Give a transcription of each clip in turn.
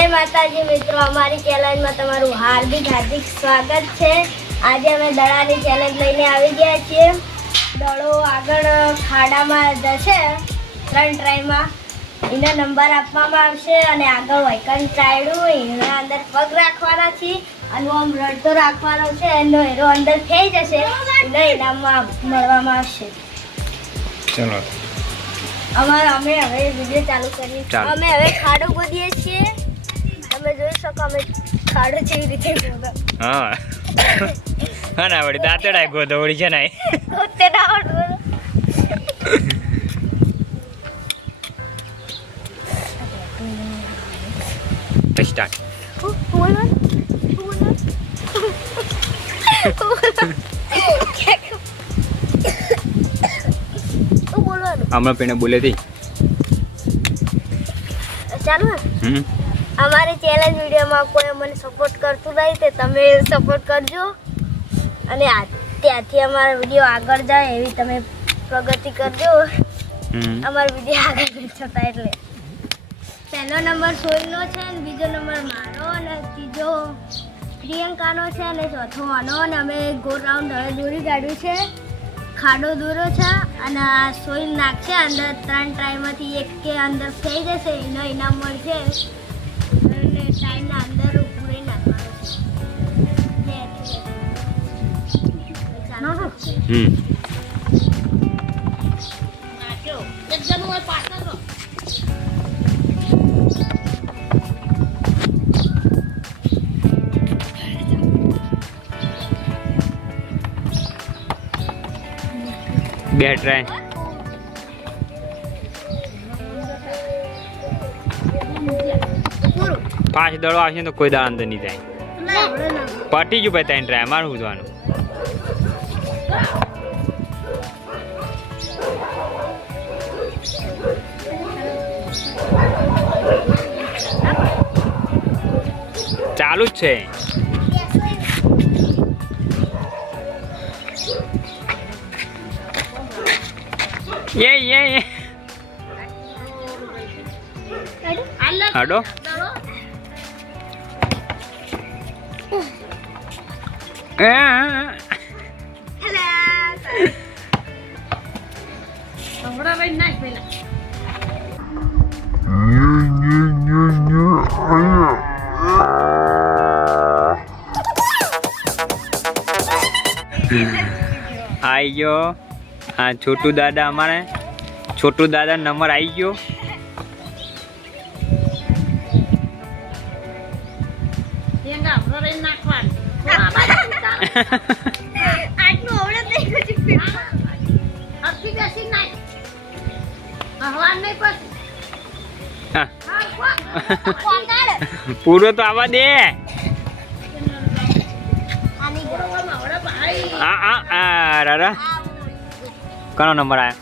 જય માતાજી મિત્રો, અમારી ચેલેન્જમાં તમારું હાર્દિક સ્વાગત છે। આજે અમે દડાની ચેલેન્જ લઈને આવી ગયા છીએ। દડો આગળ ખાડામાં જશે 3 ટ્રાયમાં, એના નંબર આપવામાં આવશે અને આગળ વાયકન ચાયડું એના અંદર પગ રાખવાના છે અને આમ રડતો રાખવાનો છે, એનો હેરો અંદર થઈ જશે એને ઇનામમાં મળવામાં આવશે। ચલો અમે હવે વિડીયો ચાલુ કરીએ। અમે હવે ખાડો ગોદીએ છીએ, તમે જોઈ શકો અમે ખાડો કેવી રીતે ગોદો। હા હા ના વળી દાંતડા ગોદો વળી છે ને ગોતે ના આવડતું। સ્ટાર્ટ હમણાં પેને બોલે હતી ચાલો અમારી ચેલેન્જ વિડીયોમાં કોઈ મને સપોર્ટ કરતું નહીં તે તમે સપોર્ટ કરજો અને ત્યાંથી અમારો વિડીયો આગળ જાય એવી તમે પ્રગતિ કરજો। અમારો વિડીયો આગળ જતા એટલે પહેલો નંબર સોહિલનો છે અને બીજો નંબર મારો અને ત્રીજો પ્રિયંકાનો છે અને ચોથો આનો। અને અમે ગોળ રાઉન્ડ હવે દોરી કાઢ્યું છે, ખાડો દોર્યો છે અને આ સોઈલ નાખશે અંદર 3 ટ્રાયમાંથી એક કે અંદર થઈ જશે એનો ઇનામ મળશે અને ટાઈમના અંદર પૂરી નાખવાનો છે। બે ટ્રાય 5 દડો આવશે તો કોઈ દાળ અંદર નહીં જાય। પટી ગયું ભાઈ 3 ટ્રાય મારું ઉધવાનું। ચાલુ જ છે। ये हटो आई गयो। हाँ छोटू दादा हमारे छोटू दादा नंबर आई गयो। पूरो तो आवा दे। रारा कनो नंबर आया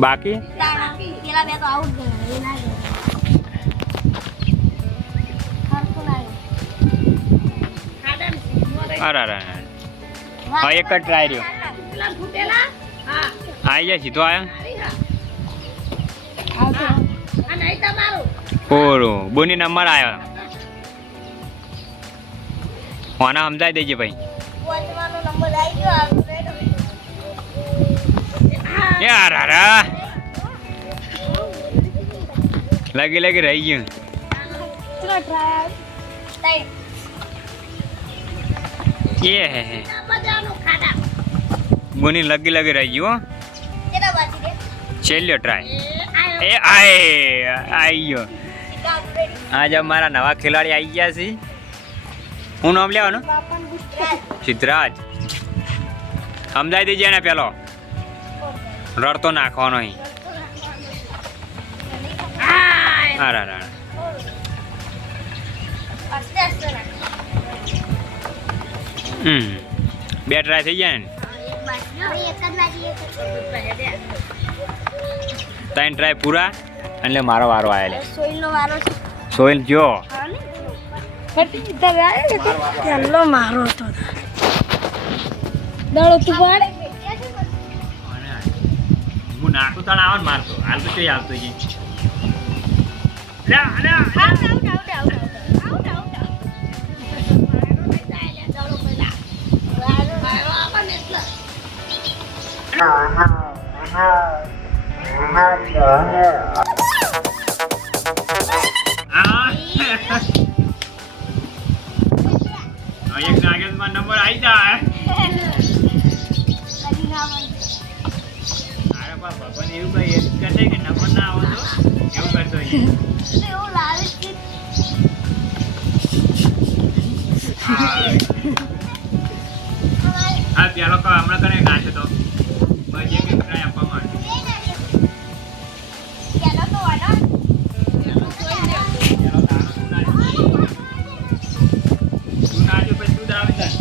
बाकी अरे हाँ एक ट्राई रही आई जाए सीधो आया पूरो बोनी नंबर आया होना समझाई दीजिए भाई यार अरे लगी लगी रही गई ये है बोनी लगी लगी रही हो। चलियो ट्राई ए आए आइयो। आज हमारा नवा खिलाड़ी आई गया सी। हूँ नाम लिया सिद्धराज समझाई दीजिए ना पेलो रड़तो नाखवानो ही। अरे બે ટ્રાય થઈ જાય ને 3 ટ્રાય પૂરા એટલે મારો વારો આવેલો સોઈલનો વારો છે। સોઈલ જો ચાલો મારો તો દડો તું પાડે હું નાખું તણ આવે ને મારતો હાલ તો કઈ આવતો છે એક નાગેશમાં નંબર આવી જાય. અરે બાપા પણ એવું કઈ એ કરે કે નંબર ના આવો તો એવું કરતો હોય. હા પેલો કો હમણાં કરે ગાંઠે તો બસ એક ટ્રાય આપવા માંડે. તું નાજો પછી તું દાવે તાર.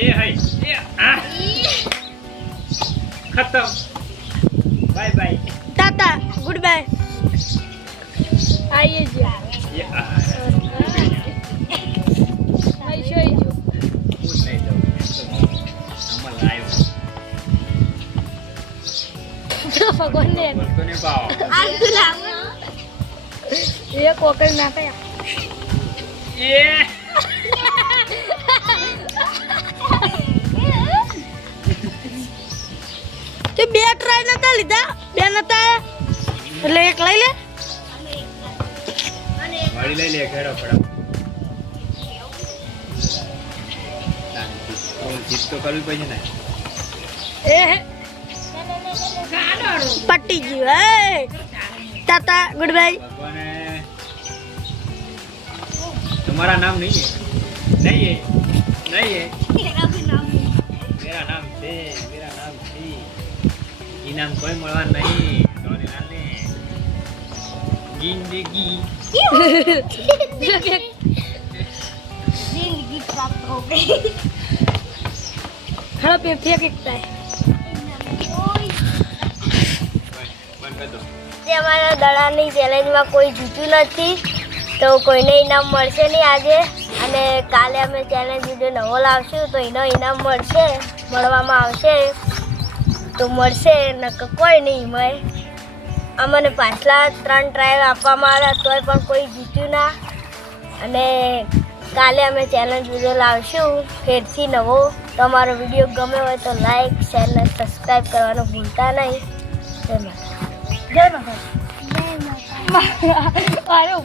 ये है ये खत्म bye bye ta-ta good bye आइए जी ये ऐसे ही जो कुछ नहीं तो हम लाइव तो भगवान ने तो नहीं पाओ आज लाओ ये कोकर ना पे ये તે બે ટ્રાય નતા લીધા બે નતા એટલે એક લઈ લે વાળી લઈ લે ખેડો ફડા જીત તો કરવી પડશે ને એ પટ્ટી ગયું હે टाटा गुड बाय भगवान तुम्हारा नाम नहीं है नहीं है नहीं है मेरा नाम है इनाम कोई મળવા નહીં તોને નાને जिंदगी जिंदगी प्राप्त हो गई खड़ा पे फेंकता है બંધ કર દો જે અમારા દડાની ચેલેન્જમાં કોઈ જીત્યું નથી તો કોઈને ઇનામ મળશે નહીં આજે અને કાલે અમે ચેલેન્જ વિડીયો નવો લાવશું તો એનો ઇનામ મળવામાં આવશે તો મળશે નકર કોઈ નહીં મળે અમને પાછલા 3 ટ્રાય આપવામાં આવ્યા તોય પણ કોઈ જીત્યું ના અને કાલે અમે ચેલેન્જ વિડીયો લાવશું ફેરથી નવો તો અમારો વિડીયો ગમે હોય તો લાઈક શેર અને સબસ્ક્રાઈબ કરવાનું ભૂલતા નહીં જય માતા જય માતા